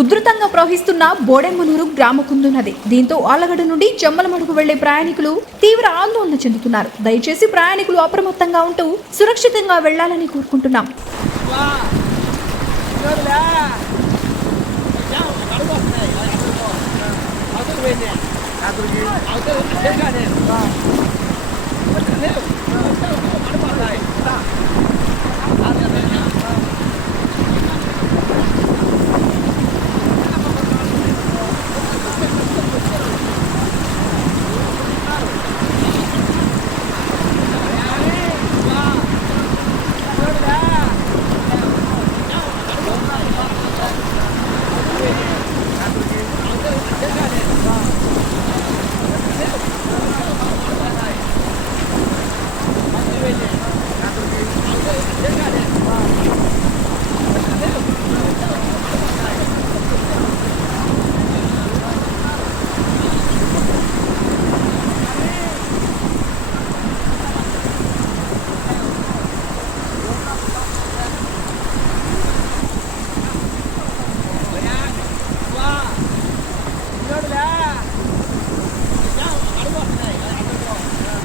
ఉధృతంగా ప్రవహిస్తున్న బోడెమ్మనూరు గ్రామకుందు నది. దీంతో ఆళ్లగడ్డ నుండి జమ్మలమడుగు వెళ్లే ప్రయాణికులు తీవ్ర ఆందోళన చెందుతున్నారు. దయచేసి ప్రయాణికులు అప్రమత్తంగా ఉంటూ సురక్షితంగా వెళ్లాలని కోరుకుంటున్నాం. Aku